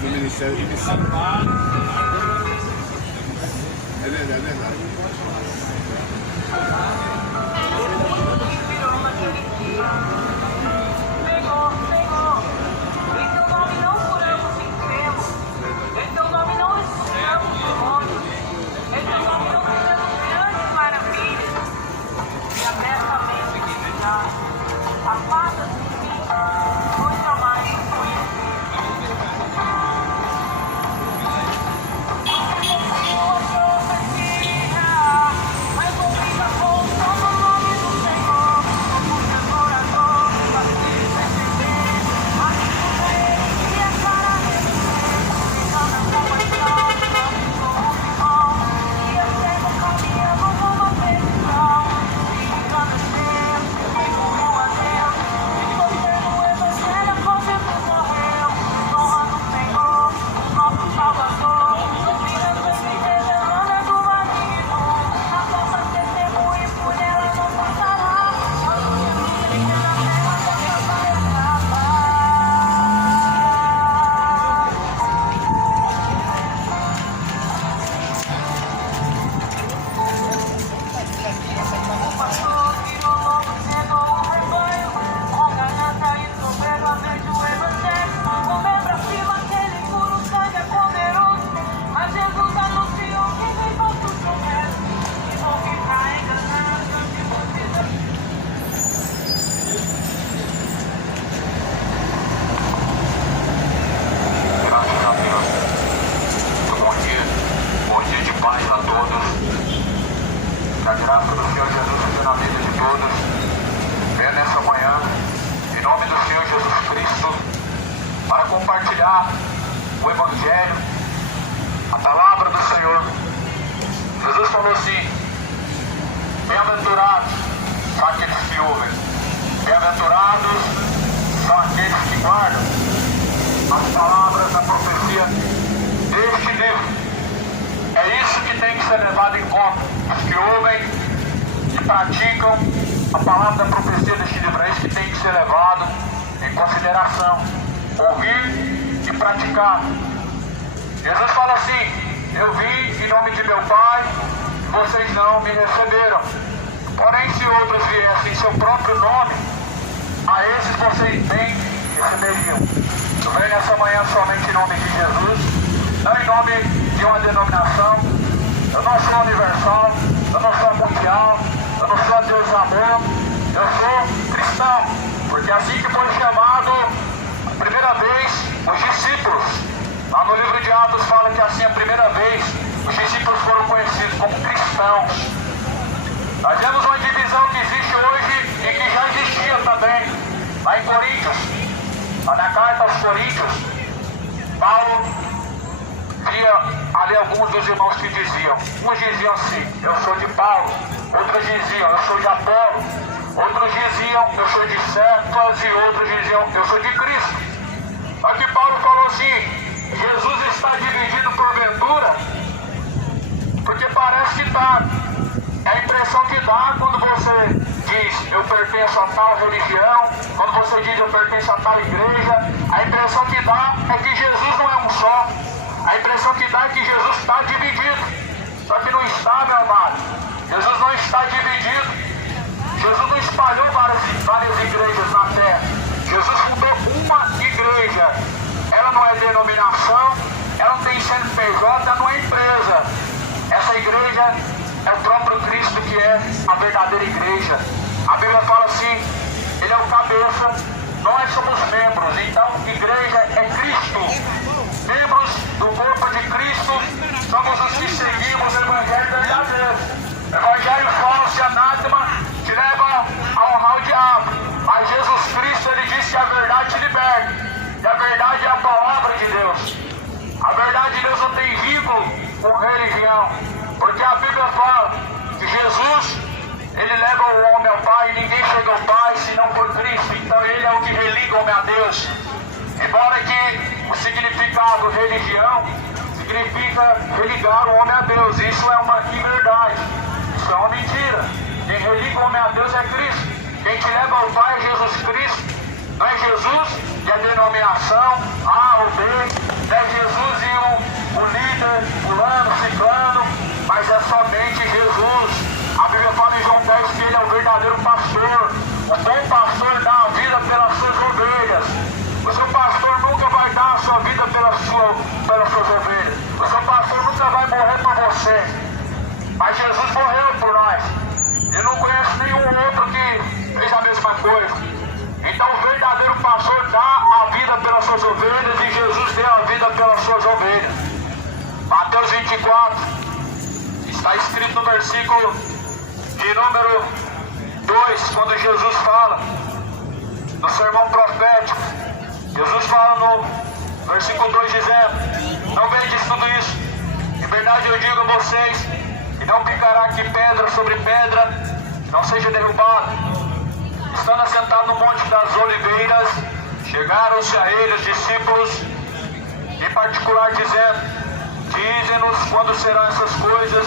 No Ministério de Missão. É verdade, é verdade. O Evangelho, a palavra do Senhor. Jesus falou assim: bem-aventurados são aqueles que ouvem, bem-aventurados são aqueles que guardam as palavras da profecia deste livro. É isso que tem que ser levado em conta. Os que ouvem e praticam a palavra da profecia deste livro, é isso que tem que ser levado em consideração. Ouvir e praticar. Jesus fala assim: eu vim em nome de meu Pai, vocês não me receberam. Porém, se outros viessem em seu próprio nome, a esses vocês bem receberiam. Eu venho nessa manhã somente em nome de Jesus, não em nome de uma denominação. Eu não sou universal, eu não sou mundial, eu não sou Deus amor, eu sou cristão, porque assim que foi chamado a primeira vez os discípulos, lá no livro de Atos fala que assim a primeira vez os discípulos foram conhecidos como cristãos. Nós vemos uma divisão que existe hoje e que já existia também lá em Coríntios, lá na carta aos Coríntios. Paulo via ali alguns dos irmãos que diziam, uns diziam assim: eu sou de Paulo, outros diziam eu sou de Apolo, outros diziam eu sou de Cefas e outros diziam eu sou de Cristo. Aqui Paulo falou assim: Jesus está dividido porventura? Porque parece que está. É a impressão que dá quando você diz eu pertenço a tal religião, quando você diz eu pertenço a tal igreja, a impressão que dá é que Jesus não é um só. A impressão que dá é que Jesus está dividido. Só que não está, meu amado. Jesus não está dividido. Jesus não espalhou várias igrejas na terra. Jesus fundou uma igreja. Ela não é denominação, ela não tem CNPJ, não é empresa. Essa igreja é o próprio Cristo, que é a verdadeira igreja. A Bíblia fala assim: Ele é o cabeça do corpo de Cristo somos os que seguimos o Evangelho verdadeiro. O Evangelho falso e anátema te leva a honrar o diabo. Mas Jesus Cristo, ele disse que a verdade te liberta. E a verdade é a palavra de Deus. A verdade de Deus não tem vínculo com religião. Porque a Bíblia fala que Jesus, ele leva o homem ao Pai, e ninguém chega ao Pai senão por Cristo. Então ele é o que religa o homem a Deus. Embora que o significado religião significa religar o homem a Deus. Isso é uma inverdade. Isso é uma mentira. Quem religa o homem a Deus é Cristo. Quem te leva ao Pai é Jesus Cristo. Não é Jesus e a denominação A ou B. Não é Jesus e o líder, fulano, ciclano. Mas é somente Jesus. A Bíblia fala em João 10 que ele é o verdadeiro pastor. O bom pastor dá a vida pelas suas ovelhas. O seu pastor nunca vai dar a sua vida pelas suas ovelhas. O seu pastor nunca vai morrer por você. Mas Jesus morreu por nós. Eu não conheço nenhum outro que fez a mesma coisa. Então o verdadeiro pastor dá a vida pelas suas ovelhas e Jesus deu a vida pelas suas ovelhas. Mateus 24, está escrito no versículo de número 2, quando Jesus fala no sermão profético. Jesus fala no versículo 2 dizendo: não vedes tudo isso? Em verdade eu digo a vocês, que não ficará aqui pedra sobre pedra, não seja derrubado. Estando assentado no Monte das Oliveiras, chegaram-se a ele os discípulos, em particular dizendo: dize-nos quando serão essas coisas,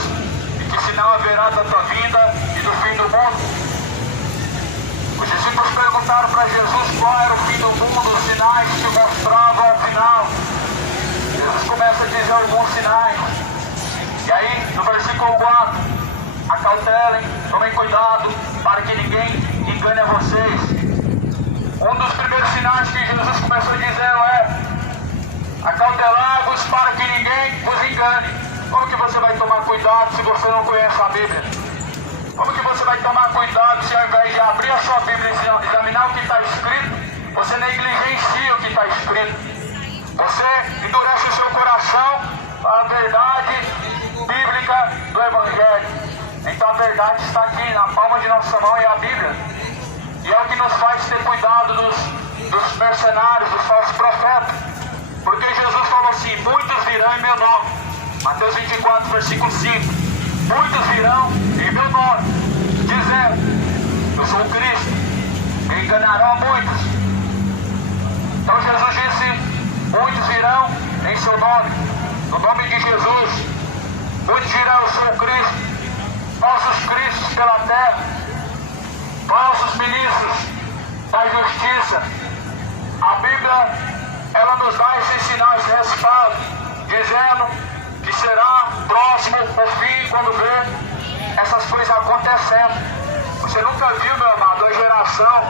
e que sinal haverá da tua vinda e do fim do mundo. Os discípulos perguntaram para Jesus qual era o fim do mundo, os sinais que mostravam ao final. Jesus começa a dizer alguns sinais. E aí, no versículo 4, acautelem, tomem cuidado, para que ninguém engane a vocês. Um dos primeiros sinais que Jesus começou dizendo é: acautelai-vos para que ninguém vos engane. Como que você vai tomar cuidado se você não conhece a Bíblia? Como que você vai tomar cuidado se ao invés de abrir a sua Bíblia e examinar o que está escrito, você negligencia o que está escrito? Você endurece o seu coração para a verdade bíblica do Evangelho. Então a verdade está aqui na palma de nossa mão, é a Bíblia. E é o que nos faz ter cuidado dos mercenários, dos falsos profetas. Porque Jesus falou assim: muitos virão em meu nome. Mateus 24, versículo 5. Muitos virão em meu nome, dizendo: eu sou o Cristo, e enganarão a muitos. Então Jesus disse: muitos virão em seu nome, no nome de Jesus. Muitos dirão: eu sou o Cristo. Falsos cristos pela terra, falsos ministros da justiça. A Bíblia, ela nos dá esse sinal, esse respaldo, dizendo que será próximo o fim quando vê essas coisas acontecendo. Você nunca viu, meu amado, uma geração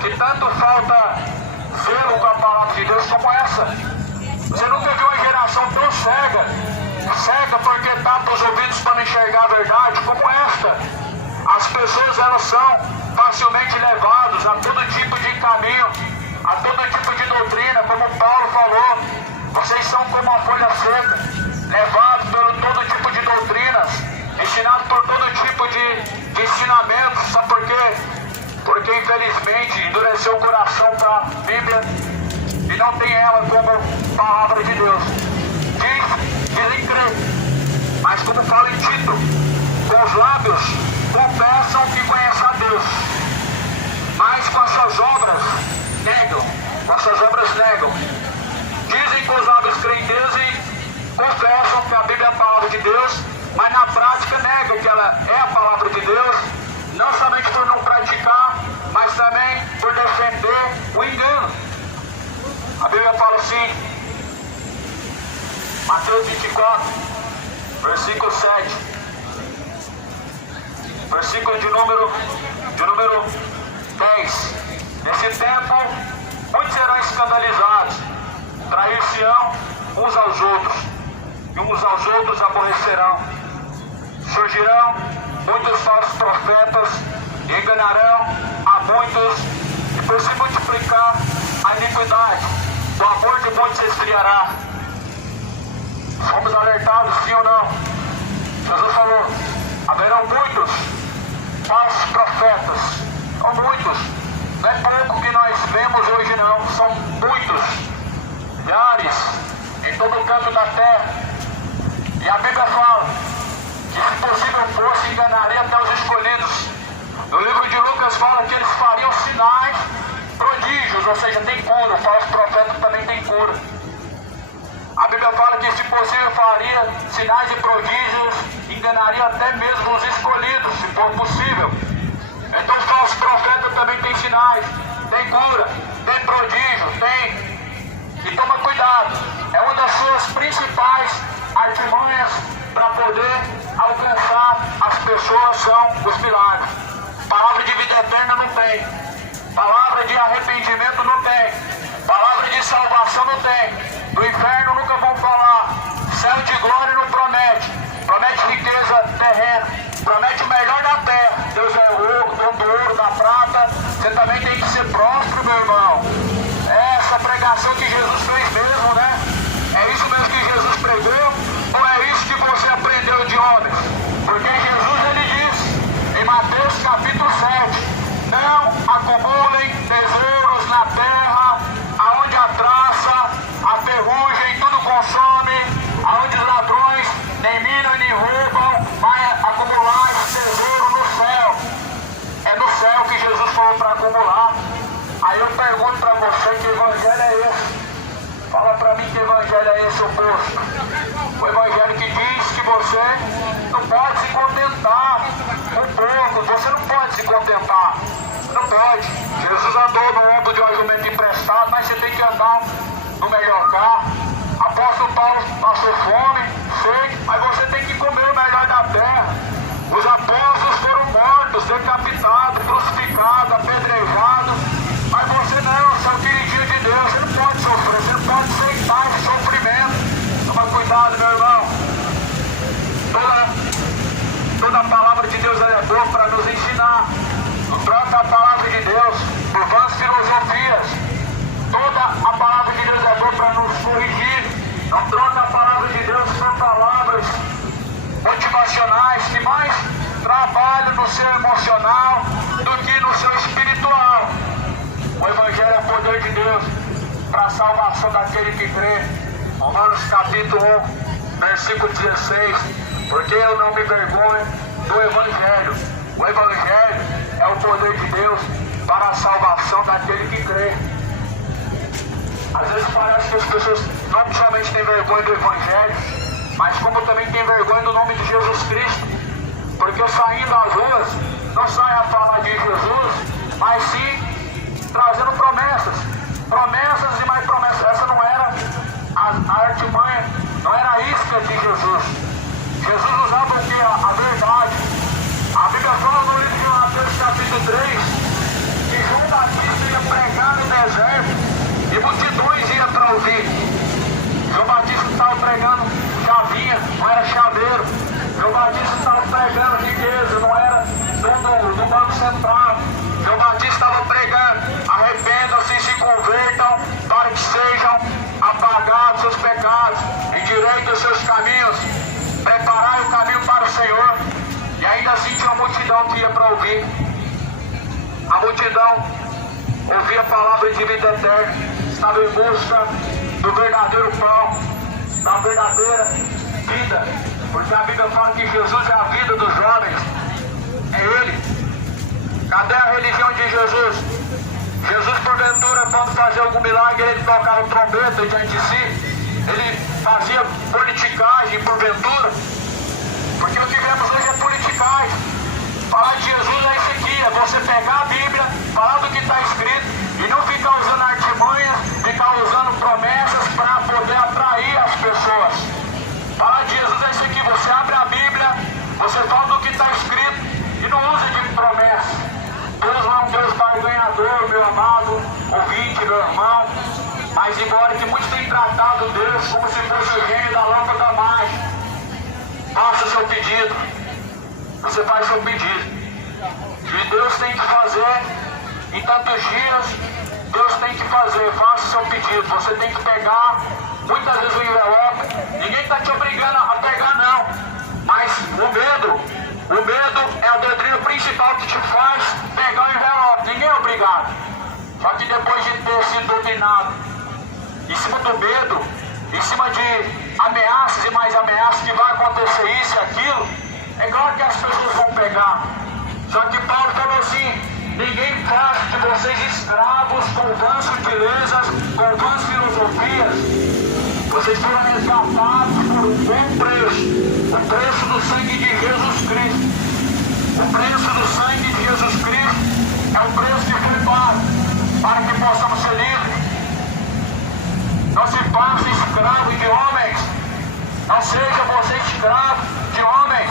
que tanto falta zelo com a palavra de Deus como essa. Você nunca viu uma geração tão cega porque tapa os ouvidos para não enxergar a verdade como esta. As pessoas, elas são facilmente levadas a todo tipo de caminho, a todo tipo de doutrina, como Paulo falou. Vocês são como uma folha seca, levados por todo tipo de doutrinas, ensinados por todo tipo de ensinamentos. Sabe por quê? Porque infelizmente endureceu o coração para a Bíblia e não tem ela como palavra de Deus. Dizem crer, mas como fala em Tito, com os lábios confessam que conhecem a Deus, mas com as suas obras negam. Com as suas obras negam. Dizem com os lábios creem em Deus e confessam que a Bíblia é a palavra de Deus, mas na prática negam que ela é a palavra de Deus, não somente por não praticar, mas também por defender o engano. A Bíblia fala assim, Mateus 24, versículo 7, versículo de número 10. Nesse tempo, muitos serão escandalizados, trair-se-ão uns aos outros, e uns aos outros aborrecerão. Surgirão muitos falsos profetas, e enganarão a muitos, e por se multiplicar a iniquidade, o amor de muitos se esfriará. Fomos alertados, sim ou não? Jesus falou, haverão muitos falsos profetas. São muitos. Não é pouco que nós vemos hoje não, são muitos. Milhares em todo o canto da terra. E a Bíblia fala que se possível fosse, enganaria até os escolhidos. No livro de Lucas fala que eles fariam sinais, prodígios, ou seja, tem cura. O falso profeta também tem cura. A Bíblia fala que se possível faria sinais e prodígios, enganaria até mesmo os escolhidos, se for possível. Então o falso profeta também tem sinais, tem cura, tem prodígio, tem... E toma cuidado, é uma das suas principais artimanhas para poder alcançar as pessoas, são os milagres. Palavra de vida eterna não tem, palavra de arrependimento não tem, palavra de salvação não tem, do inferno nunca vão falar, céu de glória não promete, promete riqueza terrena, promete o melhor da terra. Deus é o dono do ouro, da prata. Você também tem que ser próspero, meu irmão. É essa pregação que Jesus fez mesmo, né? É isso mesmo que Jesus pregou? Ou é isso que você aprendeu de homens? Porque Jesus, ele disse em Mateus capítulo 7, não acumulem tesouros na terra, aonde a traça, a ferrugem, tudo consome, aonde os ladrões nem minam nem roubam, mas acumular esse tesouro no céu. É no céu que Jesus falou para acumular. Aí eu pergunto para você, que evangelho é esse? Fala para mim que evangelho é esse, oposto. O evangelho que diz que você não pode se contentar com pouco, você não pode se contentar. Não pode. Jesus andou no ombro de um jumento emprestado, mas você tem que andar no melhor carro. Apóstolo Paulo passou fome, sede, mas você tem que comer o melhor da terra. Os apóstolos foram mortos, decapitados, crucificados, apedrejados. Mas você não, você é um queridinho de Deus, você não pode sofrer, você não pode aceitar esse sofrimento. Toma cuidado, meu irmão. Toda a palavra de Deus é boa para nos ensinar. Não troca a palavra de Deus por vãs filosofias. Toda a palavra de Deus é boa para nos corrigir. Não troca a palavra de Deus por palavras motivacionais que mais trabalham no seu emocional do que no seu espiritual. O Evangelho é o poder de Deus para a salvação daquele que crê. Romanos capítulo 1, versículo 16. Porque eu não me vergonho do Evangelho. O Evangelho é o poder de Deus para a salvação daquele que crê. Às vezes parece que as pessoas não somente têm vergonha do Evangelho, mas como também têm vergonha do nome de Jesus Cristo. Porque saindo às ruas, não saem a falar de Jesus, mas sim trazendo promessas. Promessas e mais promessas. Essa não era a artimanha, não era a isca de Jesus. Jesus usava o que? A verdade. A Bíblia fala no livro de Mateus capítulo 3 que João Batista ia pregar no deserto e multidões iam para ouvir. João Batista estava pregando chavinha, não era chaveiro. João Batista estava pregando riqueza, não era dono do Banco Central. João Batista estava pregando: arrependam-se e se convertam para que sejam apagados seus pecados, endireitem os seus caminhos, preparai o caminho para o Senhor. E ainda assim tinha uma multidão que ia para ouvir. A multidão ouvia a palavra de vida eterna, estava em busca do verdadeiro pão, da verdadeira vida, porque a Bíblia fala que Jesus é a vida dos jovens, é Ele. Cadê a religião de Jesus? Jesus, porventura, quando fazia algum milagre, ele tocava trombeta diante de si, ele fazia politicagem, porventura, porque o que vemos hoje é politicagem. Falar de Jesus é isso aqui, é você pegar a Bíblia, falar do que está escrito e não ficar usando artimanhas, ficar usando promessas para poder atrair as pessoas. Falar de Jesus é isso aqui, você abre a Bíblia, você fala do que está escrito e não usa de promessa. Deus não é um Deus barganhador, meu amado ouvinte, meu irmão, mas embora que muitos tenham tratado Deus como se fosse o gênio da lâmpada mágica, faça o seu pedido. Você faz seu pedido. E Deus tem que fazer em tantos dias. Deus tem que fazer. Faça seu pedido. Você tem que pegar muitas vezes o envelope. Ninguém está te obrigando a pegar, não. Mas o medo é a doutrina principal que te faz pegar o envelope. Ninguém é obrigado. Só que depois de ter sido dominado em cima do medo, em cima de ameaças e mais ameaças, que vai acontecer isso e aquilo, é claro que as pessoas vão pegar. Só que Paulo falou assim: ninguém faz de vocês escravos com vãs sutilezas, com vãs filosofias. Vocês foram resgatados por um bom preço, o preço do sangue de Jesus Cristo. O preço do sangue de Jesus Cristo é um preço que foi pago para que possamos ser livres. Não se faça escravo de homens. Não seja você escravo de homens.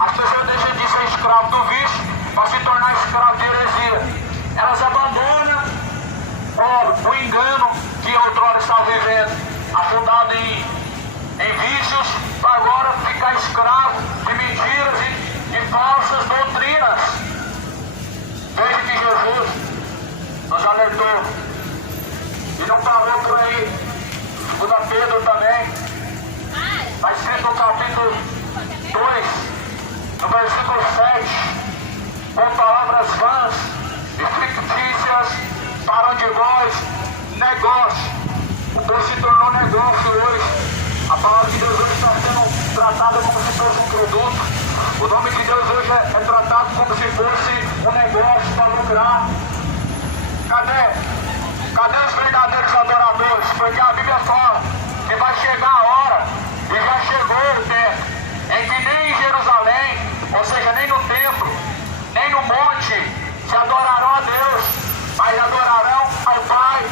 As pessoas deixam de ser escravo do vício para se tornar escravo de heresia. Elas abandonam o engano que outrora estavam vivendo, afundado em vícios, para agora ficar escravo de mentiras e de falsas doutrinas. Veja que Jesus nos alertou e não parou por aí. 2 Pedro também, está escrito no capítulo 2, no versículo 7, com palavras vãs e fictícias farão de vós negócio. O povo se tornou negócio hoje. A palavra de Deus hoje está sendo tratada como se fosse um produto. O nome de Deus hoje é tratado como se fosse um negócio para lucrar. Cadê os verdadeiros adoradores? Porque a Bíblia fala que vai chegar a hora, e já chegou o tempo, em que nem em Jerusalém, ou seja, nem no templo, nem no monte, se adorarão a Deus, mas adorarão ao Pai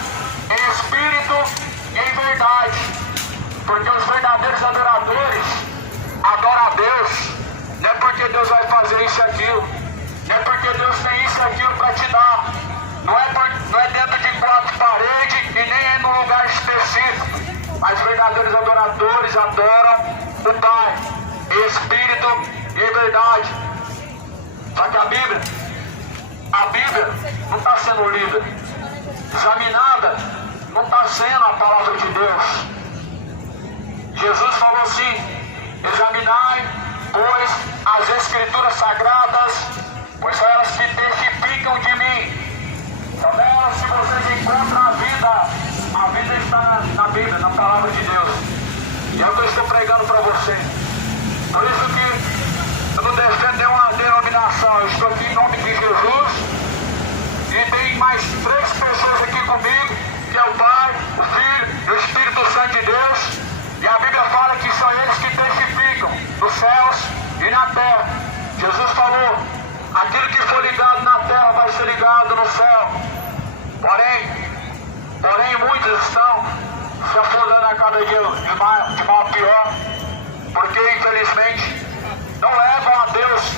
em espírito e em verdade. Porque os verdadeiros adoradores adoram a Deus, não é porque Deus vai fazer isso e aquilo, não é porque Deus tem isso e aquilo para te dar. Não é dentro de 4 paredes e nem é num lugar específico. Mas verdadeiros adoradores adoram o Pai, em espírito e em verdade. Só que a Bíblia não está sendo lida, examinada, não está sendo a palavra de Deus. Jesus falou assim: examinai, pois, as Escrituras Sagradas, pois são elas que testificam de mim. São elas que vocês encontram a vida está na Bíblia, na palavra de Deus. E é o que eu estou pregando para você. Por isso que eu não defendo nenhuma denominação. Eu estou aqui em nome de Jesus. E tem mais 3 pessoas aqui comigo, que é o Pai, o Filho e o Espírito Santo de Deus. E a Bíblia fala que são eles que testificam nos céus e na terra. Jesus falou: aquilo que for ligado na terra vai ser ligado no céu. Porém muitos estão se afundando a cada dia de mal a pior, porque infelizmente não levam a Deus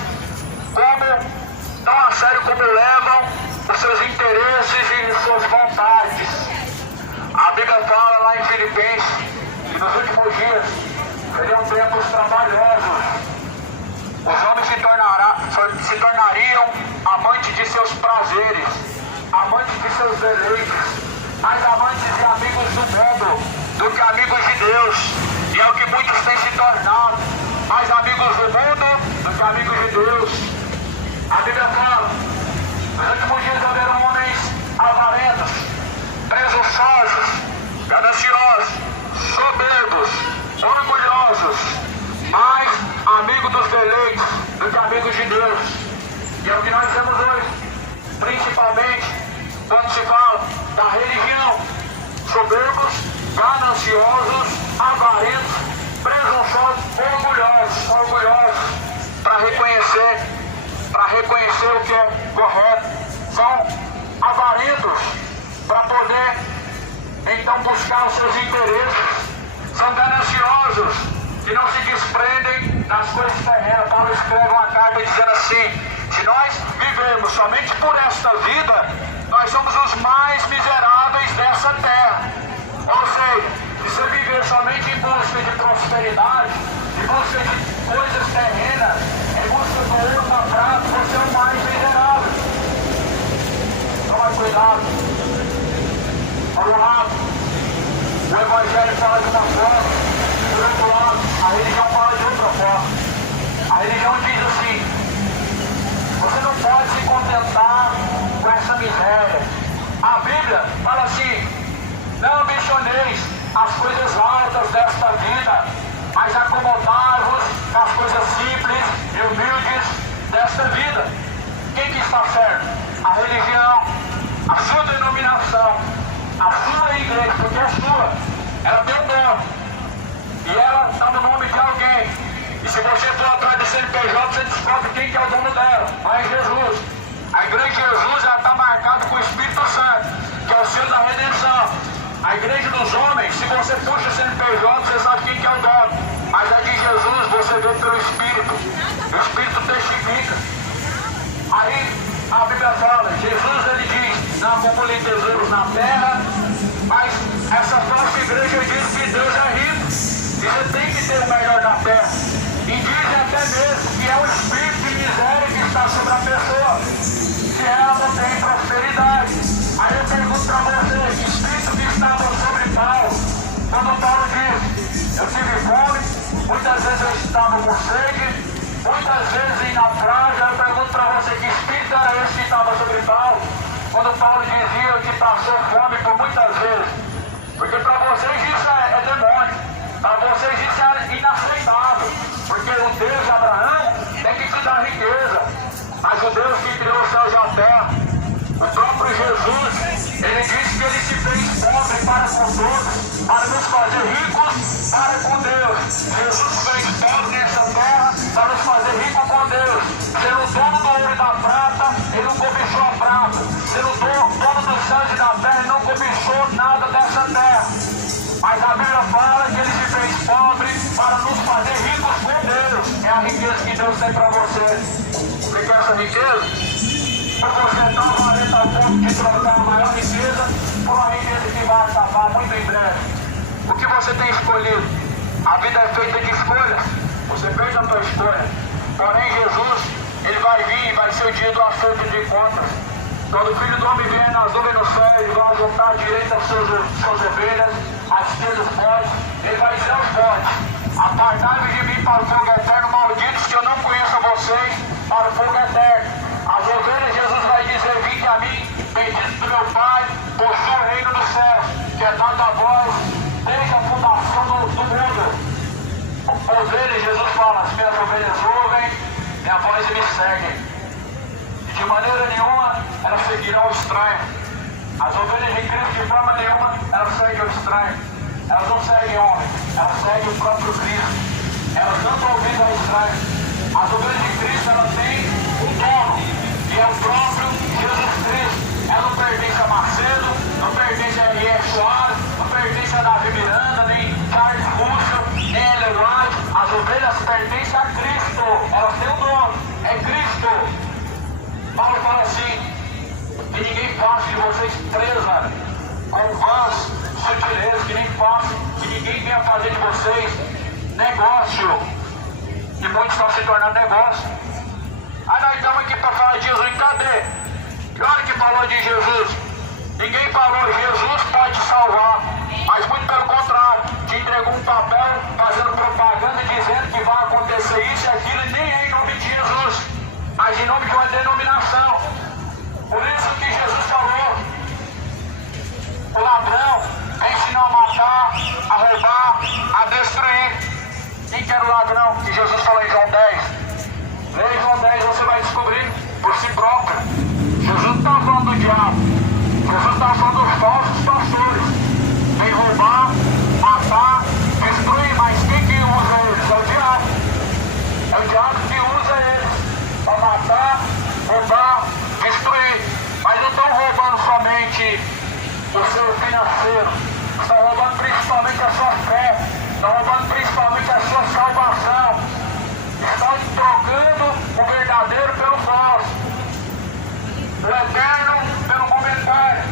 tão a sério como levam os seus interesses e suas vontades. A Bíblia fala lá em Filipenses que nos últimos dias seriam tempos trabalhosos. Os homens se tornariam amantes de seus prazeres, amantes de seus deleites, mais amantes e amigos do mundo do que amigos de Deus. E é o que muitos têm se tornado, mais amigos do mundo do que amigos de Deus. A Bíblia fala: nos últimos dias haverão homens avarentos, presunçosos, gananciosos, soberbos, orgulhosos, mais amigos dos deleites do que amigos de Deus. E é o que nós vemos hoje, principalmente quando se fala da religião: soberbos, gananciosos, avarentos, presunçosos, orgulhosos, para reconhecer o que é correto. São avarentos para poder então buscar os seus interesses. São gananciosos que não se desprendem das coisas terrenas. Paulo escreve uma carta dizendo assim: se nós vivemos somente por esta vida, nós somos os mais miseráveis dessa terra. Ou seja, se você viver somente em busca de prosperidade, em busca de coisas terrenas, em busca do ouro na prata, você é o mais miserável. Toma cuidado. Por um lado, O Evangelho fala de uma forma, por outro lado, a religião fala de outra forma. A religião diz assim: você não pode se contentar com essa miséria. A Bíblia fala assim: não ambicioneis as coisas altas desta vida, mas acomodai-vos nas coisas simples e humildes desta vida. Quem que está certo? A religião, a sua denominação, a sua igreja, porque é sua. Ela tem um dono. E ela está no nome de alguém. E se você for atrás do CNPJ, você descobre quem que é o dono dela. Não é Jesus. A igreja de Jesus está marcada com o Espírito Santo, que é o selo da redenção. A igreja dos homens, se você puxa o CNPJ, você sabe quem que é o dono. Mas a de Jesus, você vê pelo Espírito. O Espírito testifica. Aí a Bíblia fala, Jesus ele diz, não acumulem tesouros na terra, mas essa falsa igreja diz que Deus é rico. E você tem que ter o melhor na terra. E diz até mesmo que é o espírito de miséria que está sobre a pessoa, se ela não tem prosperidade. Aí eu pergunto para você, que espírito que estava sobre Paulo, quando Paulo diz, eu tive fome, muitas vezes eu estava com sede, muitas vezes na praia, eu pergunto para você, que espírito era esse que estava sobre Paulo, quando Paulo dizia que passou fome por muitas vezes? Porque para vocês isso é demônio, para vocês isso é inaceitável, porque o Deus de Abraão tem que te dar riqueza, mas o Deus que criou os céus e a terra, o próprio Jesus, ele disse que ele se fez pobre para com todos, para nos fazer ricos para com Deus. Jesus fez pobre nessa terra para nos fazer ricos com Deus. Sendo o dono do ouro e da prata, ele não cobiçou a prata. Sendo o dono dos céus e da terra, ele não cobiçou nada dessa terra. Mas a Bíblia fala que ele se fez pobre para nos fazer ricos com Deus. É a riqueza que Deus tem para você. Você quer essa riqueza? Por você está valendo ao ponto de trocar a maior riqueza por uma riqueza que vai acabar muito em breve. O que você tem escolhido? A vida é feita de escolhas. Você fez a sua escolha. Porém, Jesus, ele vai vir e vai ser o dia do acerto de contas. Quando o Filho do Homem vier nas nuvens no céu, ele vai juntar à direita as suas ovelhas, à esquerda os bodes. Ele vai dizer aos bodes: apartai-vos de mim para o fogo eterno, malditos, que eu não conheço vocês, para o fogo eterno. As ovelhas, Jesus vai dizer: vinde a mim, bendito do meu Pai, possui o reino do céu, que é dado a vós desde a fundação do mundo. Ovelhas, Jesus fala: as minhas ovelhas ouvem minha voz e me seguem. E de maneira nenhuma elas seguirão o estranho. As ovelhas de Cristo, de forma nenhuma, elas seguem o estranho. Elas não seguem homem, elas seguem o próprio Cristo. Elas não estão ouvindo ao estranho. As ovelhas de Cristo, elas têm um dono, que é o próprio Jesus Cristo. Ela não pertence a Macedo, não pertence a Elias Soares, não pertence a Davi Miranda, nem Charles Russell, nem Ellen White. As ovelhas pertencem a Cristo. Elas têm um dono, é Cristo. Paulo fala assim: que ninguém faça de vocês presa com vãs sutilezas, que ninguém venha fazer de vocês negócio. E muitos estão se tornando negócio. Aí nós estamos aqui para falar de Jesus, cadê? E olha que falou de Jesus. Ninguém falou Jesus pode salvar, mas muito pelo contrário, te entregou um papel fazendo propaganda dizendo que vai acontecer isso e aquilo, e nem é em nome de Jesus, mas em nome de uma denominação. Por isso que Jesus falou: o ladrão ensinou a matar, a roubar, a destruir. Quem que era o ladrão que Jesus falou em João 10? Leia João 10, você vai descobrir por si próprio. Jesus não está falando do diabo, Jesus está falando dos falsos pastores. Vem roubar, matar, destruir, mas quem que usa eles? É o diabo. É o diabo que usa eles para matar, roubar, destruir. Mas não estão roubando somente o seu financeiro, estão roubando principalmente a sua fé, estão roubando principalmente a sua salvação, estão trocando o verdadeiro pelo falso, o eterno pelo momentâneo,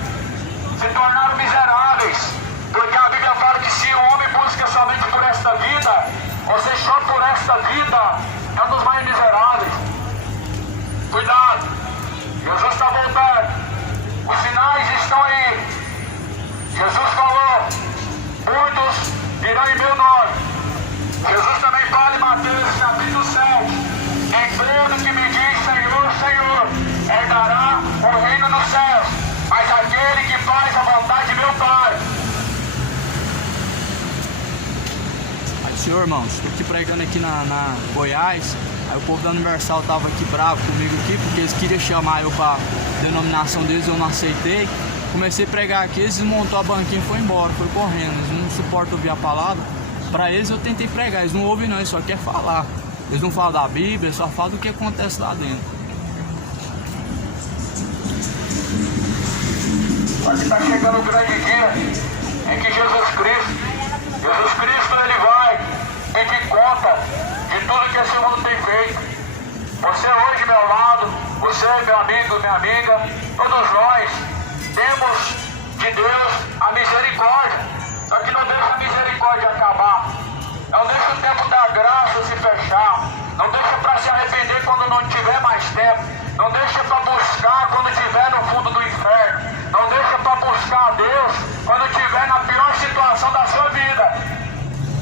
se tornaram miseráveis, porque a Bíblia fala que se o homem busca somente por esta vida, você só por esta vida é um dos mais miseráveis. Cuidado, Jesus está voltando, os sinais estão aí. Jesus falou: virão em meu nome. Jesus também fala em Mateus capítulo 7. Em todo que me diz Senhor, Senhor, herdará o reino dos céus, mas aquele que faz a vontade de meu Pai. Senhor, irmãos, estou aqui pregando aqui na Goiás. Aí o povo da Universal tava aqui bravo comigo aqui, porque eles queriam chamar eu para denominação deles, eu não aceitei. Comecei a pregar aqui, eles desmontou a banquinha e foi embora, foi correndo. Eles não suportam ouvir a palavra. Para eles eu tentei pregar, eles não ouvem não, eles só querem falar. Eles não falam da Bíblia, eles só falam do que acontece lá dentro. Mas está chegando o grande dia em que Jesus Cristo ele vai pedir conta de tudo que esse mundo tem feito. Você hoje, meu lado, você, meu amigo, minha amiga, todos nós temos de Deus a misericórdia. Só que não deixa a misericórdia acabar. Não deixa o tempo da graça se fechar. Não deixa para se arrepender quando não tiver mais tempo. Não deixa para buscar quando estiver no fundo do inferno. Não deixa para buscar a Deus quando estiver na pior situação da sua vida.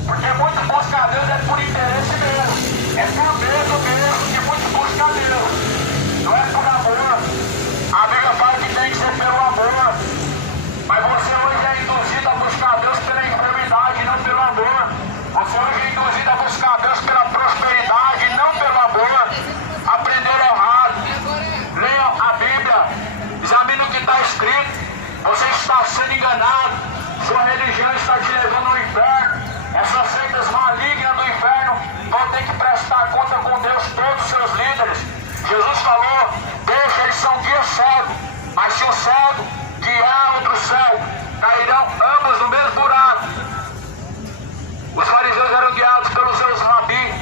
Porque muito busca a Deus é por interesse mesmo. É por medo mesmo que muito busca a Deus. Não é por amor. A Bíblia fala que tem que ser pelo amor. Mas você hoje é induzido a buscar a Deus pela enfermidade, não pelo amor. Você hoje é induzido a buscar a Deus pela prosperidade, não pelo amor. Aprenderam errado. Leia a Bíblia. Examine o que está escrito. Você está sendo enganado. Sua religião está te levando ao inferno. Essas seitas malignas do inferno vão ter que prestar conta com Deus, todos os seus líderes. Jesus falou, deixa, eles são guia cego. Mas se o cego guiar outro cego, cairão ambos no mesmo buraco. Os fariseus eram guiados pelos seus rabis,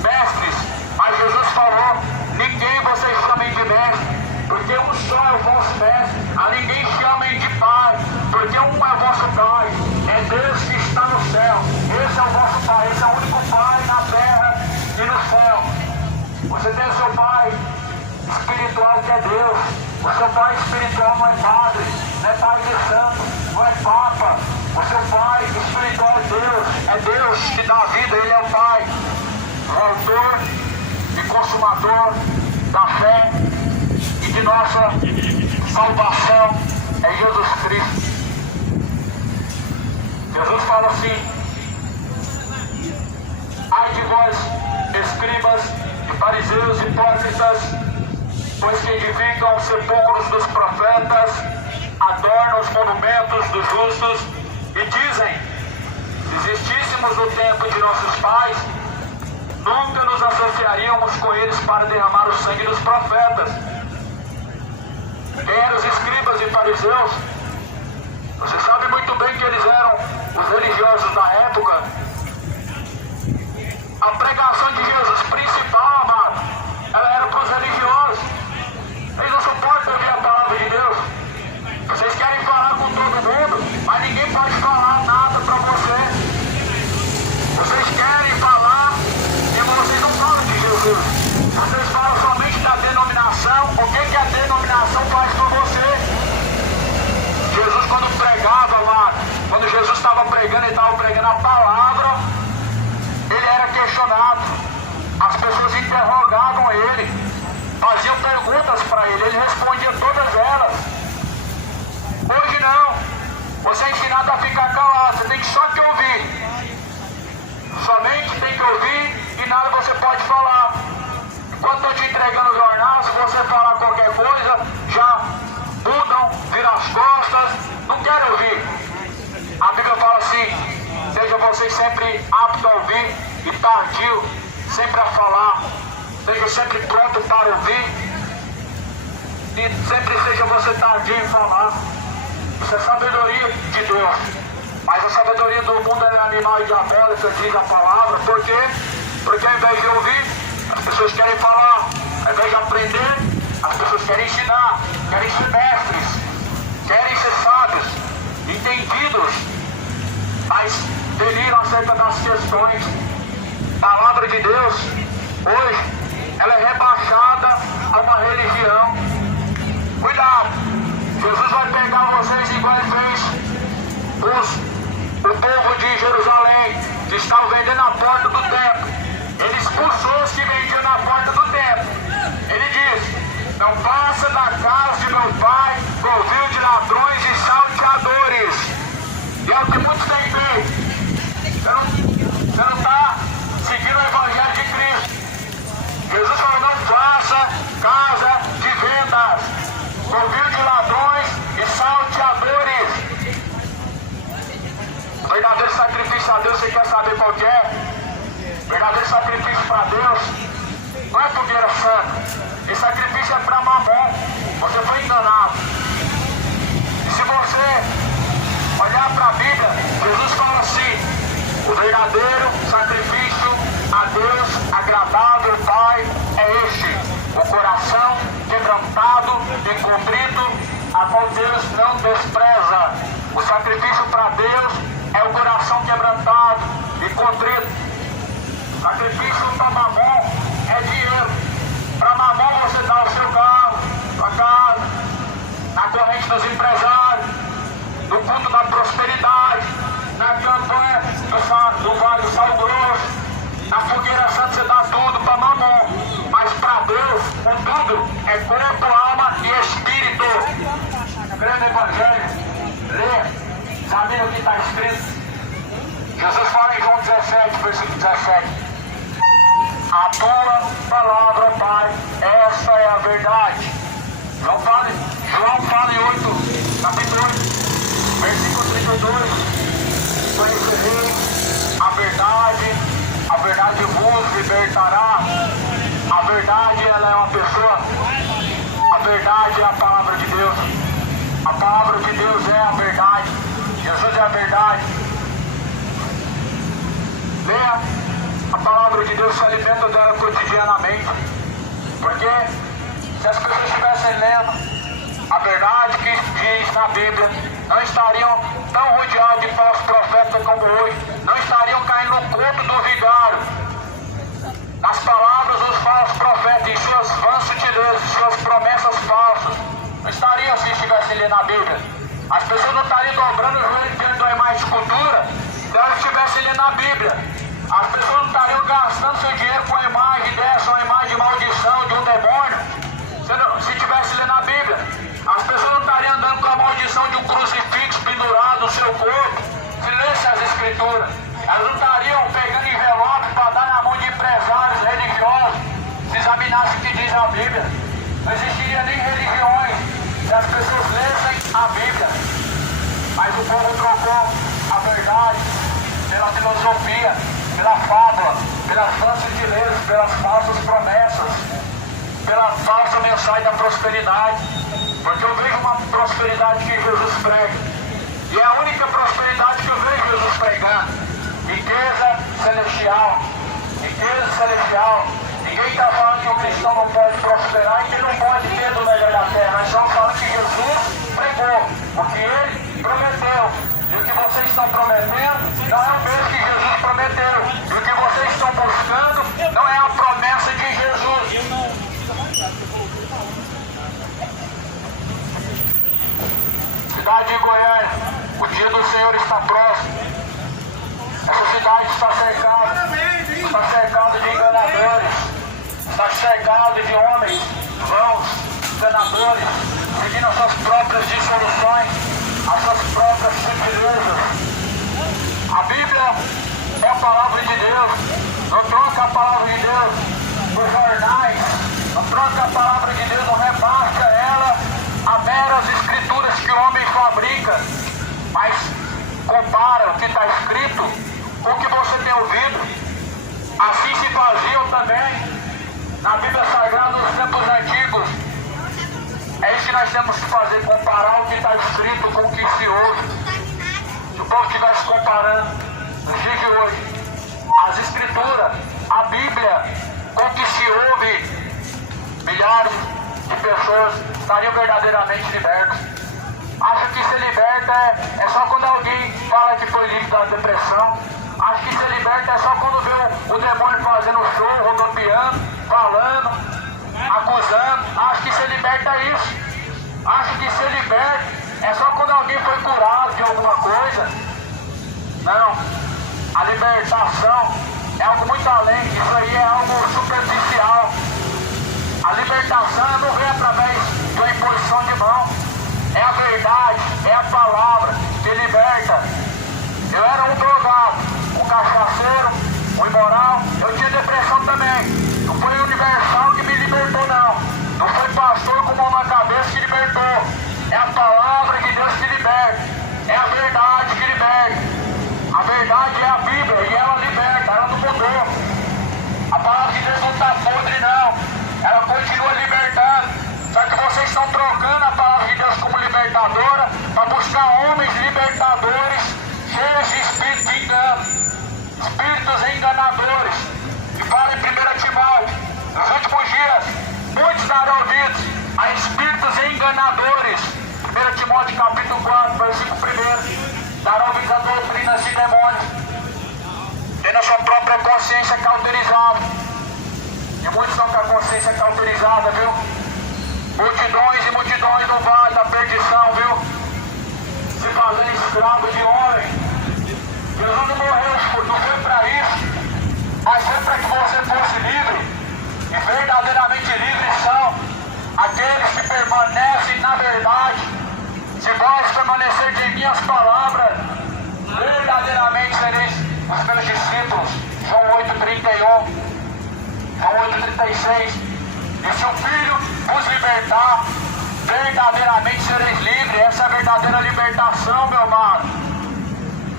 mestres. Mas Jesus falou, ninguém vocês chamem de mestre, porque um só é o vosso mestre. A ninguém chamem de pai, porque um é o vosso pai. É Deus que está no céu. Esse é o vosso pai. Esse é o único pai na terra e no céu. Você tem o seu pai espiritual que é Deus. O seu pai espiritual não é padre, não é pai de santo, não é papa. O seu pai espiritual é Deus. É Deus que dá a vida. Ele é o pai, o autor e consumador da fé e de nossa salvação é Jesus Cristo. Jesus fala assim, ai de vós, escribas e fariseus hipócritas, pois que edificam os sepulcros dos profetas, adornam os monumentos dos justos e dizem, se existíssemos no tempo de nossos pais, nunca nos associaríamos com eles para derramar o sangue dos profetas. Quem eram os escribas e fariseus? Você sabe muito bem que eles eram os religiosos da época. A pregação de Jesus principal, amado, ela era para os religiosos. Eles não suportam ouvir a palavra de Deus. Vocês querem falar com todo mundo, mas ninguém pode falar nada para você. Vocês querem falar e vocês não falam de Jesus. Vocês falam somente da denominação. O que a denominação faz por você? Jesus, quando pregava lá, quando Jesus estava pregando, ele estava pregando a palavra, ele era questionado. As pessoas interrogavam ele, faziam perguntas para ele, ele respondia todas elas. Hoje não. Você é ensinado a ficar calado, você tem que só que ouvir. Somente tem que ouvir e nada você pode falar. Quando estou te entregando o jornal, se você falar qualquer coisa, já mudam, viram as costas, não querem ouvir. A Bíblia fala assim, seja você sempre apto a ouvir e tardio, sempre a falar. Seja sempre pronto para ouvir e sempre seja você tardio em falar. Isso é sabedoria de Deus. Mas a sabedoria do mundo é animal e diabólica, diz a palavra. Por quê? Porque ao invés de ouvir, as pessoas querem falar. Ao invés de aprender, as pessoas querem ensinar, querem ser mestres, querem ser sábios, entendidos, mas deliram acerca das questões. A palavra de Deus, hoje, ela é rebaixada a uma religião. Cuidado! Jesus vai pegar vocês igual ele fez o povo de Jerusalém. saber qual que é. Verdadeiro sacrifício para Deus não é fogueira santa. Esse sacrifício é para mamon. Você foi enganado. E se você olhar para a Bíblia, Jesus fala assim: o verdadeiro sacrifício a Deus agradável, Pai, é este: o coração quebrantado e contrito, a qual Deus não despreza. O sacrifício para Deus é o coração quebrantado e contrito. O sacrifício para mamon é dinheiro. Para mamon você dá o seu carro, sua casa, na corrente dos empresários, no culto da prosperidade, na campanha do Vale do Sal Grosso, na fogueira santa você dá tudo para mamon. Mas para Deus, o tudo é corpo, alma e espírito. Crê no Evangelho, lê, examina o que está escrito. Jesus fala em João 17, versículo 17: a tua palavra, Pai, essa é a verdade. João fala em 8, capítulo 8, versículo 32: conhecereis a verdade vos libertará. A verdade, ela é uma pessoa. A verdade é a palavra de Deus. A palavra de Deus é a verdade. Jesus é a verdade. Leia a palavra de Deus, se alimenta dela cotidianamente. Porque se as pessoas estivessem lendo a verdade que diz na Bíblia, não estariam tão rodeados de falsos profetas como hoje. Não estariam caindo no conto do vigário, nas palavras dos falsos profetas, em suas vãs sutilezas, suas promessas falsas. Não estariam se estivessem lendo a Bíblia. As pessoas não estariam dobrando os joelhos diante da imagem de escultura se elas estivessem lendo a Bíblia. As pessoas não estariam gastando seu dinheiro com a imagem dessa, uma imagem de maldição, de um demônio, se estivesse lendo a Bíblia. As pessoas não estariam andando com a maldição de um crucifixo pendurado no seu corpo, se lesse as Escrituras. Elas não estariam pegando envelope para dar na mão de empresários religiosos, se examinasse o que diz a Bíblia. Não existiria nem religiões se as pessoas lessem a Bíblia. Mas o povo trocou a verdade pela filosofia, pela fábula, pelas falsas sutilezas, pelas falsas promessas, pela falsa mensagem da prosperidade. Porque eu vejo uma prosperidade que Jesus prega, e é a única prosperidade que eu vejo Jesus pregando: riqueza celestial. Riqueza celestial. Ninguém está falando que o cristão não pode prosperar e que não pode ter do melhor da terra. Nós estamos falando que Jesus pregou o que ele prometeu. E o que vocês estão prometendo não é o mesmo que Jesus prometeu. E o que vocês estão buscando não é a promessa de Jesus. Cidade de Goiânia, o dia do Senhor está próximo. Essa cidade está cercada de enganadores, está cercada de homens vãos, enganadores, seguindo as suas próprias dissoluções, as suas próprias sutilezas. A Bíblia é a palavra de Deus. Não troca a palavra de Deus por jornais, não troca a palavra de Deus, não rebaixa ela a meras escrituras que o homem fabrica, mas compara o que está escrito com o que você tem ouvido. Assim se faziam também na Bíblia Sagrada nos tempos antigos. É isso que nós temos que fazer, comparar o que está escrito com o que se ouve. Se o povo estivesse comparando nos dias de hoje as escrituras, a Bíblia, com o que se ouve, milhares de pessoas estariam verdadeiramente libertas. Acha que ser liberta é só quando alguém fala que foi livre da depressão. Acha que ser liberta é só quando vê o demônio fazendo show, rodopiando, falando, acusando. Acha que ser liberta é isso. Acha que ser liberta é só quando alguém foi curado de alguma coisa. Não. A libertação é algo muito além. Isso aí é algo superficial. A libertação não vem através de uma imposição de mão. É a verdade, é a palavra que liberta. Eu era um drogado, um cachaceiro, um imoral. Eu tinha depressão também. Não foi o Universal que me libertou, não. Não foi pastor com mão na cabeça que libertou. É a palavra de Deus que liberta. É a verdade que liberta. A verdade é a Bíblia e é libertadora, para buscar homens libertadores, cheios de espírito de engano, espíritos enganadores. E fala em 1 Timóteo, nos últimos dias, muitos darão ouvidos a espíritos enganadores. 1 Timóteo capítulo 4, versículo 1, darão ouvidos a doutrinas de demônios, tendo a sua própria consciência cauterizada. E muitos estão com a consciência cauterizada, viu? Multidões e multidões no vale da perdição, viu? Se fazendo escravo de homem. Jesus não morreu, não foi para isso, mas foi para que você fosse livre. E verdadeiramente livres são aqueles que permanecem na verdade. Se vós permanecerdes em minhas palavras, verdadeiramente sereis os meus discípulos. João 8,31, João 8,36. E se o Filho vos libertar, verdadeiramente sereis livres. Essa é a verdadeira libertação, meu amado.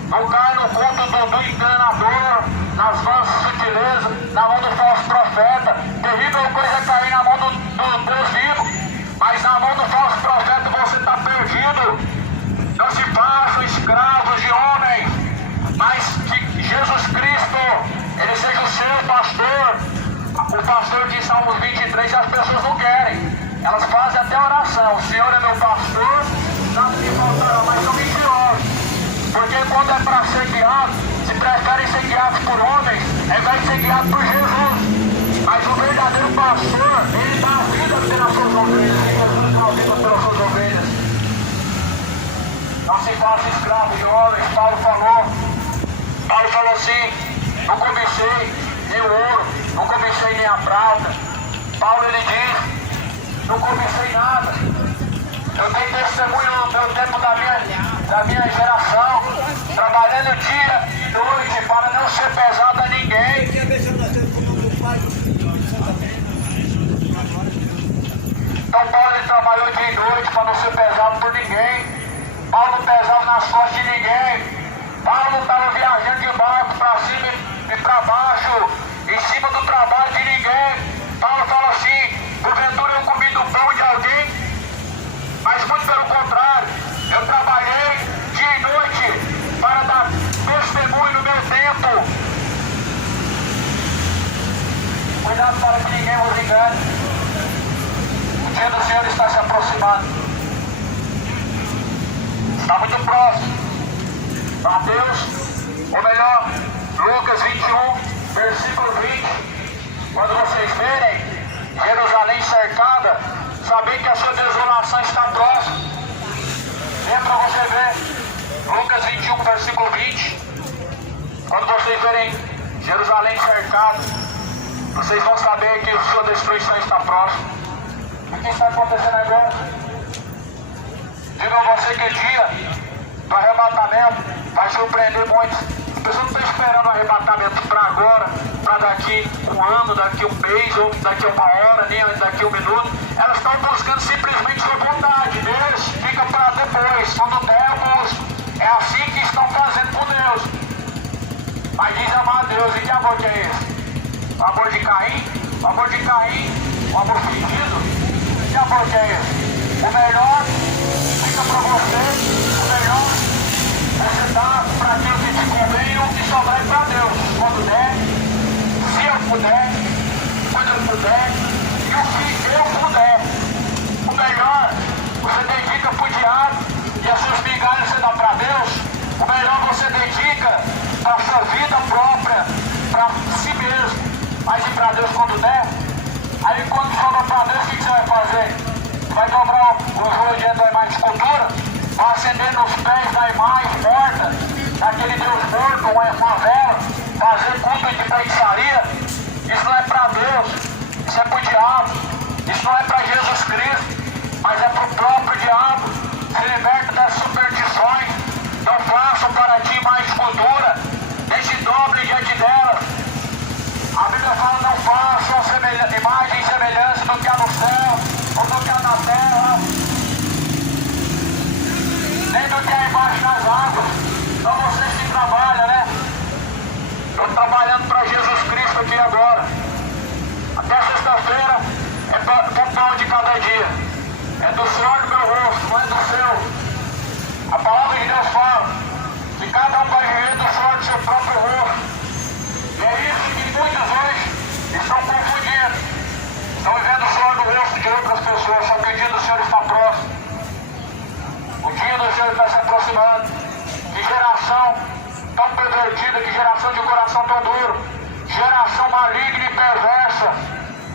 Não cai no conto do enganador, nas vãs sutilezas, na mão do falso profeta. Terrível coisa é cair na mão do Deus vivo, mas na mão do falso profeta você está perdido. Não se façam escravos de homens, mas que Jesus Cristo, Ele seja o seu pastor. O pastor diz Salmos 23 e as pessoas não querem. Elas fazem até oração: o Senhor é meu pastor, nada me faltará, mas são mentirosos. Porque quando é para ser guiado, se preferem ser guiados por homens, ao invés de ser guiados por Jesus. Mas o verdadeiro pastor, ele dá a vida pelas suas ovelhas. E Jesus dá a vida pelas suas ovelhas. Não se faça escravo de homens. Paulo falou assim: não cobicei nem o ouro, não cobicei nem a prata. Paulo, ele diz: não cobicei nada. Eu tenho testemunho no meu tempo da minha geração, trabalhando dia e noite para não ser pesado a ninguém. Então Paulo, ele trabalhou dia e noite para não ser pesado por ninguém. Paulo não pesava nas costas de ninguém. Paulo estava viajando de barco para cima e para baixo, em cima do trabalho de ninguém. Paulo fala assim: porventura eu comi do pão de alguém? Mas muito pelo contrário, eu trabalhei dia e noite para dar testemunho no meu tempo. Cuidado para que ninguém vos engane. O dia do Senhor está se aproximando. Está muito próximo. Mateus, ou melhor, Lucas 21, versículo 20. Quando vocês verem Jerusalém cercada, sabem que a sua desolação está próxima. Venha para você ver Lucas 21, versículo 20. Quando vocês verem Jerusalém cercada, vocês vão saber que a sua destruição está próxima. O que está acontecendo agora? Diga a você que o dia do arrebatamento vai surpreender muitos. As pessoas não estão esperando o arrebatamento para agora, para daqui um ano, daqui um mês, ou daqui uma hora, nem daqui um minuto. Elas estão buscando simplesmente sua vontade. Deus fica para depois, quando der eu busco. É assim que estão fazendo com Deus. Mas diz amar a Deus. E que amor que é esse? O amor de Caim? O amor de Caim? O amor fingido? Que amor que é esse? O melhor fica para você. O melhor você dá para aquilo que te convém e o que sobrar é para Deus. Quando der, se eu puder, quando eu puder e o que eu puder. O melhor você dedica para o diabo e as suas migalhas você dá para Deus. O melhor você dedica para a sua vida própria, para si mesmo. Mas e para Deus quando der? Aí quando sobra para Deus, o que você vai fazer? Vai dobrar o joelho diante da imagem de escultura? Vai acender nos pés da imagem morta, daquele Deus morto, uma vela, fazer culto de feitiçaria? Isso não é para Deus, isso é para o diabo, isso não é para Jesus Cristo, mas é para o próprio diabo. Se liberta das superstições, não façam para ti mais escultura, nem se dobre diante delas. A Bíblia fala: não façam imagem e semelhança do que há no céu, ou do que há na terra, nem do que é embaixo das águas. Então vocês que trabalham, né? Estou trabalhando para Jesus Cristo aqui agora. Até sexta-feira é para o pão de cada dia. É do suor do meu rosto, não é do seu. aproximando. Que geração tão pervertida, que geração de coração tão duro, geração maligna e perversa.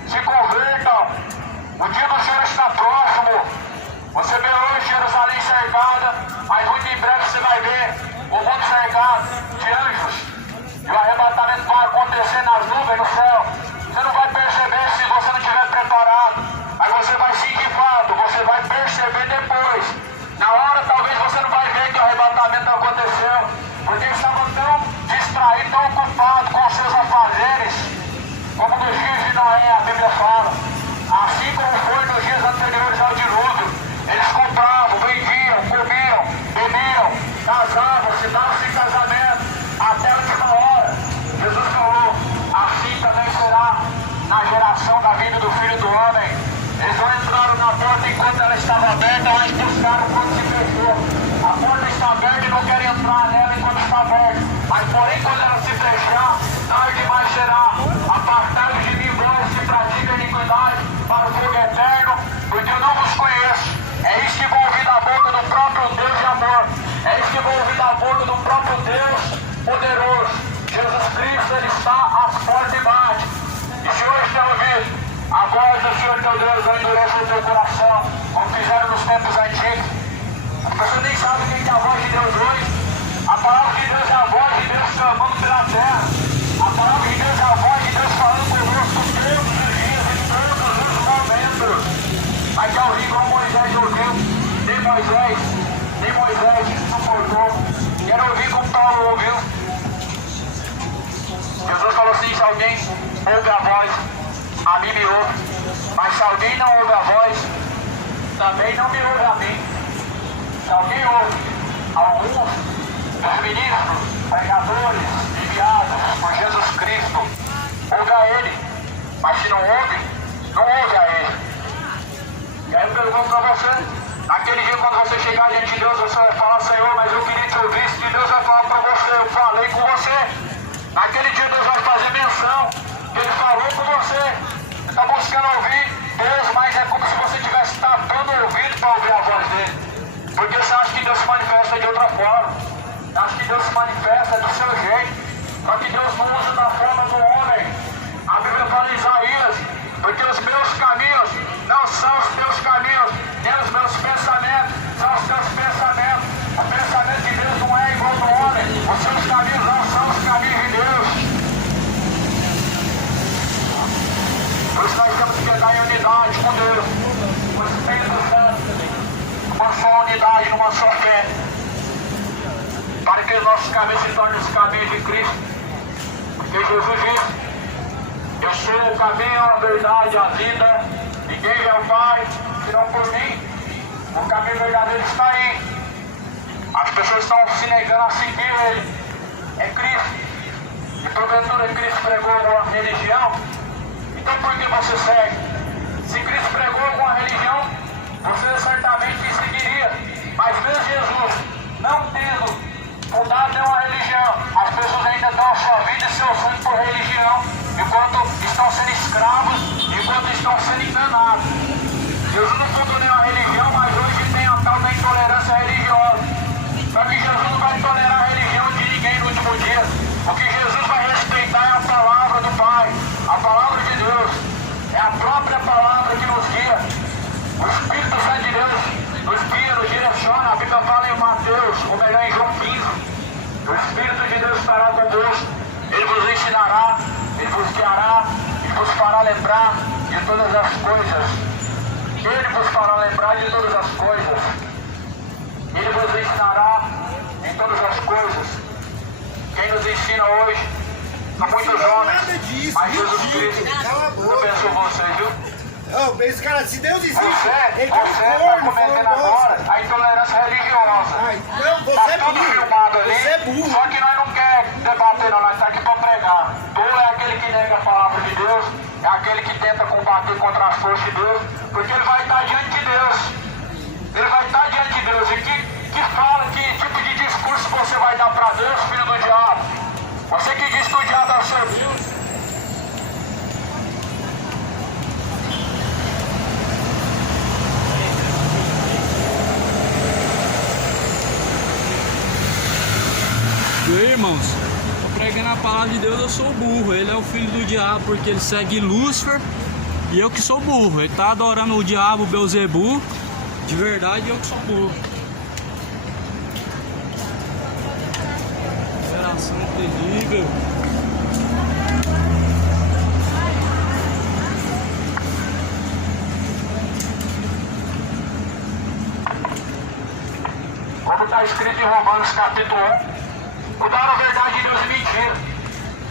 Se convertam. O dia do Senhor está próximo. Você vê hoje Jerusalém cercada, mas muito em breve você vai ver o mundo cercado de anjos. E o arrebatamento vai acontecer nas nuvens no céu. Você não vai perceber se você não estiver preparado, mas você vai sentir de fato, você vai perceber depois. Na hora talvez você não vai ver que o arrebatamento aconteceu, porque estava tão distraído, tão ocupado com seus afazeres, como nos dias de Noé, a Bíblia fala. Assim como foi nos dias anteriores ao dilúvio, eles compravam, vendiam, comiam, bebiam, casavam, se davam-se em casamento, até a última hora. Jesus falou, assim também será na geração da vinda do Filho do Homem. Eles não entraram na porta enquanto ela estava aberta, mas buscaram quando se fechou. A porta está aberta e não querem entrar nela enquanto está aberta. Mas porém quando ela se fechar, tarde mais será. Apartai-vos de mim, vós que praticam iniquidade, para o fogo eterno, porque eu não vos conheço. É isso que vou ouvir da boca do próprio Deus de amor. É isso que vou ouvir da boca do próprio Deus poderoso. Jesus Cristo, Ele está às portas e bate. E se hoje tem ouvido a voz do Senhor teu Deus, não endurece o teu coração, como fizeram nos tempos antigos. As pessoas nem sabem quem é a voz de Deus hoje. A palavra de Deus é a voz de Deus clamando pela terra. A palavra de Deus é a voz de Deus falando conosco todos os dias, em todos os momentos. Mas já ouvi como Moisés ouviu, nem Moisés suportou. Quero ouvir como Paulo ouviu. Jesus falou assim, se alguém ouve a voz, a mim me ouve. Mas se alguém não ouve a voz, também não me ouve a mim. Se alguém ouve alguns dos ministros, pregadores, enviados por Jesus Cristo, ouve a Ele. Mas se não ouve, não ouve a Ele. E aí eu pergunto para você, naquele dia quando você chegar diante de Deus, você vai falar, Senhor, mas eu queria te ouvir, se Deus vai falar para você, eu falei com você. Naquele dia Deus vai fazer menção, que Ele falou com você. Você está buscando ouvir Deus, mas é como se você estivesse tapando o ouvido para ouvir a voz dEle. Porque você acha que Deus se manifesta de outra forma. Você acha que Deus se manifesta do seu jeito. Só que Deus não usa da forma do homem. A Bíblia fala em Isaías, porque os meus caminhos não são os teus caminhos, nem os meus pensamentos são os teus pensamentos. O pensamento de Deus não é igual ao do homem. Os seus caminhos não são os caminhos de Deus. Por isso nós temos que andar em unidade com Deus, com o Espírito Santo, uma só unidade, numa só fé, para que os nossos caminhos se tornem os caminhos de Cristo. Porque Jesus disse, eu sou o caminho, a verdade, a vida, ninguém vê ao Pai, senão por mim. O caminho verdadeiro está aí. As pessoas estão se negando a seguir Ele. É Cristo. E porventura Cristo pregou alguma religião, então por que você segue? Se Cristo pregou alguma religião, você certamente seguiria. Mas mesmo Jesus não tendo fundado nenhuma religião, as pessoas ainda dão a sua vida e seu sangue por religião, enquanto estão sendo escravos, enquanto estão sendo enganados. Jesus não fundou nenhuma religião, mas hoje tem a tal da intolerância religiosa. Só que Jesus não vai tolerar a religião de ninguém no último dia. O que Jesus vai respeitar é a palavra do Pai, a palavra de Deus. É a própria palavra que nos guia. O Espírito Santo de Deus nos guia, nos direciona. A Bíblia fala em Mateus, ou melhor em João 15. O Espírito de Deus estará convosco. Ele vos ensinará, Ele vos guiará, Ele vos fará lembrar de todas as coisas. Ele vos fará lembrar de todas as coisas. Ele vos ensinará em todas as coisas. Quem nos ensina hoje são muitos homens, mas Jesus Cristo não pensou vocês, viu? Não, esse cara, se Deus existe, Você ele tá está cometendo agora a intolerância religiosa. Não, você é Tá tudo burro. filmado ali, Você é burro. só que nós não queremos debater não, nós estamos aqui para pregar. Tolo é aquele que nega a palavra de Deus, é aquele que tenta combater contra as forças de Deus, porque ele vai estar diante de Deus. Ele vai estar diante de Deus. E que fala, que tipo de discurso você vai dar para Deus, filho do diabo? Você que diz que o diabo é o seu Deus. Eu, irmãos, tô pregando a palavra de Deus, eu sou burro. Ele é o filho do diabo porque ele segue Lúcifer. E eu que sou burro. Ele tá adorando o diabo, Belzebu. De verdade, eu que sou burro. Geração terrível. Como está escrito em Romanos capítulo 1, mudaram a verdade de Deus e mentira.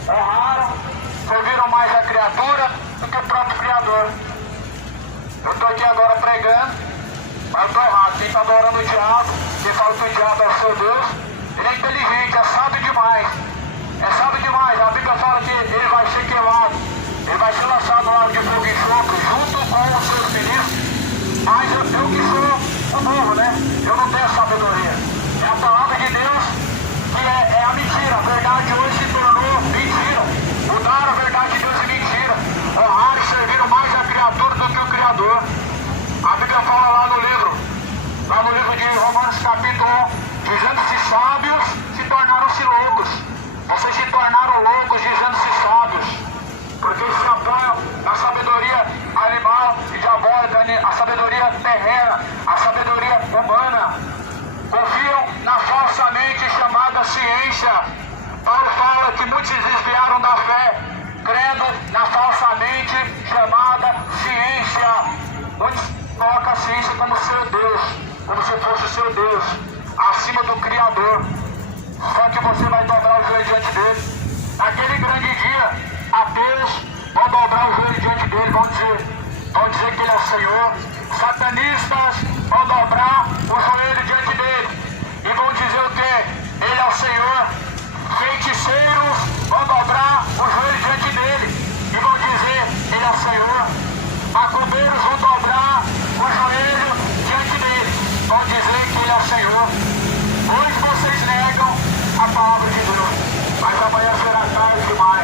Honraram, serviram mais a criatura do que o próprio Criador. Eu estou aqui agora pregando, mas eu estou errado. Quem está adorando o diabo, quem fala que o diabo é o seu Deus, ele é inteligente, é sábio demais. É sábio demais. A Bíblia fala que ele vai ser queimado, ele vai ser lançado lá de fogo e enxofre junto com os seus ministros. Mas eu que sou o burro, né? Eu não tenho sabedoria. É a palavra de Deus que é a mentira. A verdade hoje se tornou mentira. Mudaram a verdade de Deus e mentira. Honraram e serviram mais a criatura do que o Criador. A Bíblia fala lá no livro de Romanos capítulo 1, dizendo-se sábios, se tornaram-se loucos. Vocês se tornaram loucos dizendo-se sábios, porque se apoiam na sabedoria animal e diabólica, a sabedoria terrena, a sabedoria humana. Confiam na falsamente chamada ciência. Paulo fala que muitos se desviaram da fé, crendo na falsamente chamada ciência. Muitos colocam a ciência como seu Deus, como se fosse o seu Deus, acima do Criador. Só que você vai dobrar o joelho diante dele. Naquele grande dia, ateus vão dobrar o joelho diante dele, vão dizer que ele é o Senhor. Satanistas vão dobrar o joelho diante dele e vão dizer o quê? Ele é o Senhor. Feiticeiros vão dobrar o joelho diante dele e vão dizer ele é o Senhor. Macumbeiros vão dobrar o joelho diante dele, vão dizer que ele é o Senhor. Hoje vocês negam a palavra de Deus, mas amanhã será tarde demais.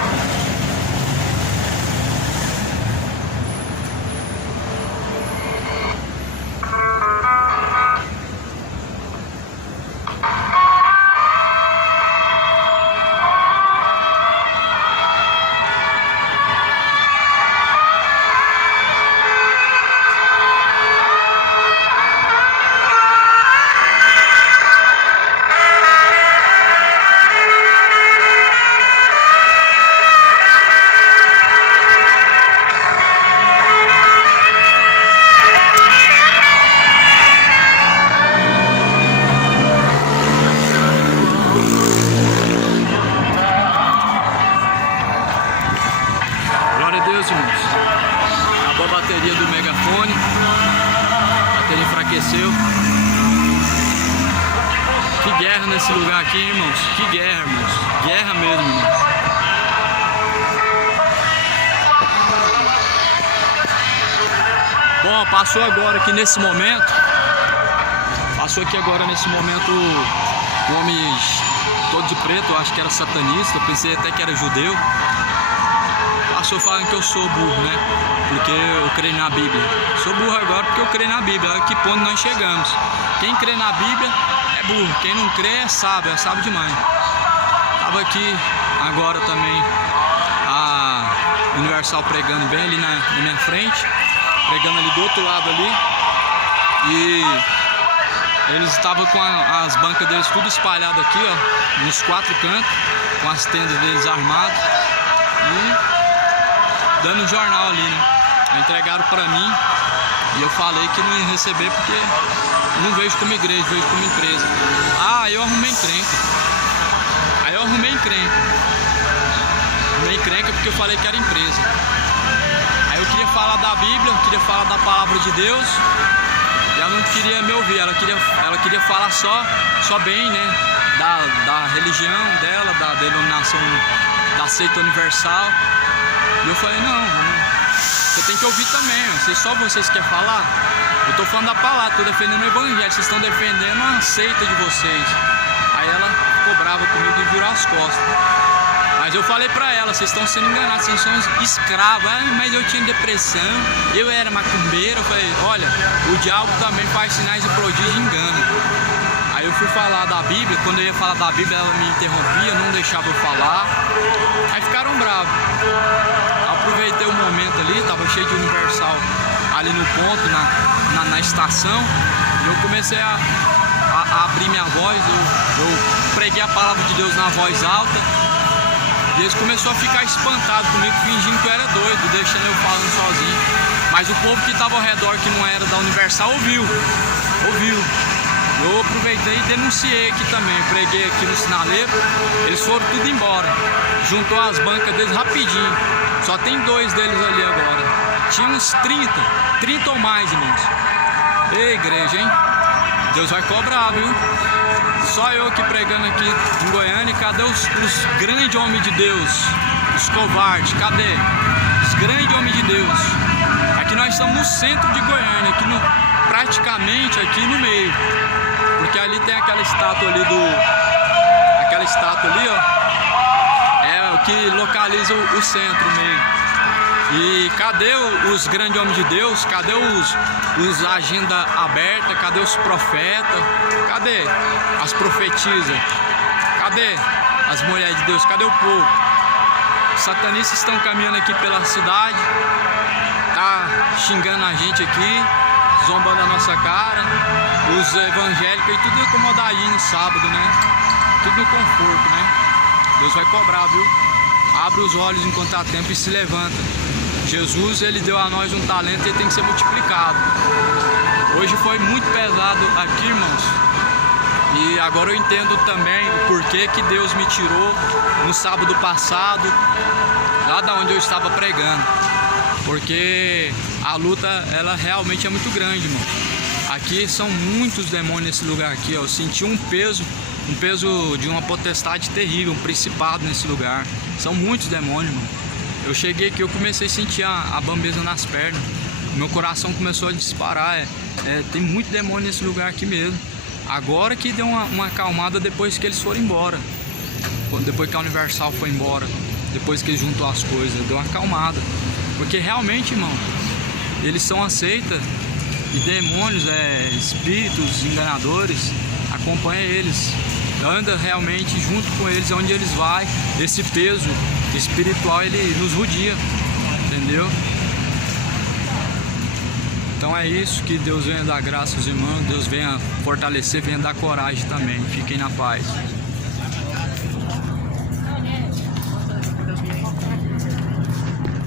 Acabou a bateria do megafone, a bateria enfraqueceu. Que guerra nesse lugar aqui, irmãos. Que guerra, irmãos. Guerra mesmo, irmãos. Bom, passou agora aqui nesse momento. Passou aqui agora nesse momento um homem todo de preto, eu acho que era satanista, eu pensei até que era judeu. Passou falando que eu sou burro, né? Porque eu creio na Bíblia. Sou burro agora porque eu creio na Bíblia. Olha que ponto nós chegamos. Quem crê na Bíblia é burro. Quem não crê é sábio demais. Tava aqui agora também a Universal pregando bem ali na minha frente. Pregando ali do outro lado ali. E eles estavam com as bancas deles tudo espalhado aqui, ó. Nos 4 cantos. Com as tendas deles armadas. E dando um jornal ali, né? Entregaram pra mim e eu falei que não ia receber porque eu não vejo como igreja, vejo como empresa. Ah, eu arrumei encrenca. Aí eu arrumei encrenca. Arrumei encrenca porque eu falei que era empresa. Aí eu queria falar da Bíblia, eu queria falar da palavra de Deus e ela não queria me ouvir, ela queria falar só bem, né? Da religião dela, da denominação da seita universal. E eu falei, não, você tem que ouvir também, só vocês querem falar? Eu tô falando da palavra, tô defendendo o evangelho, vocês estão defendendo a seita de vocês. Aí ela ficou brava comigo e virou as costas. Mas eu falei pra ela, vocês estão sendo enganados, vocês são escravos. Ah, mas eu tinha depressão, eu era macumbeiro. Eu falei, olha, o diabo também faz sinais de prodígio e engano. Aí eu fui falar da Bíblia, quando eu ia falar da Bíblia ela me interrompia, não deixava eu falar. Aí ficaram bravos. Aproveitei o momento ali, tava cheio de Universal ali no ponto, na estação. E eu comecei a abrir minha voz, eu preguei a palavra de Deus na voz alta. E eles começaram a ficar espantados comigo, fingindo que eu era doido, deixando eu falando sozinho. Mas o povo que estava ao redor, que não era da Universal, ouviu. Eu aproveitei e denunciei aqui também, preguei aqui no sinaleiro, eles foram tudo embora, juntou as bancas deles rapidinho, só tem 2 deles ali agora, tinha uns 30 ou mais, irmãos. Ei, igreja, hein? Deus vai cobrar, viu? Só eu aqui pregando aqui em Goiânia, cadê os grandes homens de Deus? Os covardes, cadê? Os grandes homens de Deus. Aqui nós estamos no centro de Goiânia, praticamente aqui no meio. Porque ali tem aquela estátua ali aquela estátua ali, ó, é o que localiza o centro mesmo. E cadê os grandes homens de Deus? Cadê os agenda aberta? Cadê os profetas? Cadê as profetisas? Cadê as mulheres de Deus? Cadê o povo? Os satanistas estão caminhando aqui pela cidade, tá xingando a gente aqui, zombando a nossa cara, os evangélicos e tudo acomodadinho no sábado, né? Tudo no conforto, né? Deus vai cobrar, viu? Abre os olhos enquanto há tempo e se levanta. Jesus, ele deu a nós um talento e ele tem que ser multiplicado. Hoje foi muito pesado aqui, irmãos. E agora eu entendo também o porquê que Deus me tirou no sábado passado, lá da onde eu estava pregando. Porque a luta, ela realmente é muito grande, irmão. Aqui são muitos demônios nesse lugar aqui, ó. Eu senti um peso de uma potestade terrível, um principado nesse lugar. São muitos demônios, irmão. Eu cheguei aqui, eu comecei a sentir a bambeza nas pernas. Meu coração começou a disparar. Tem muito demônio nesse lugar aqui mesmo. Agora que deu uma acalmada depois que eles foram embora. Depois que a Universal foi embora. Depois que ele juntou as coisas, deu uma acalmada. Porque realmente, irmão, eles são aceitas. E demônios, espíritos enganadores, acompanha eles. Anda realmente junto com eles, onde eles vão. Esse peso espiritual, ele nos rodeia, entendeu? Então é isso, que Deus venha dar graça aos irmãos, Deus venha fortalecer, venha dar coragem também. Fiquem na paz.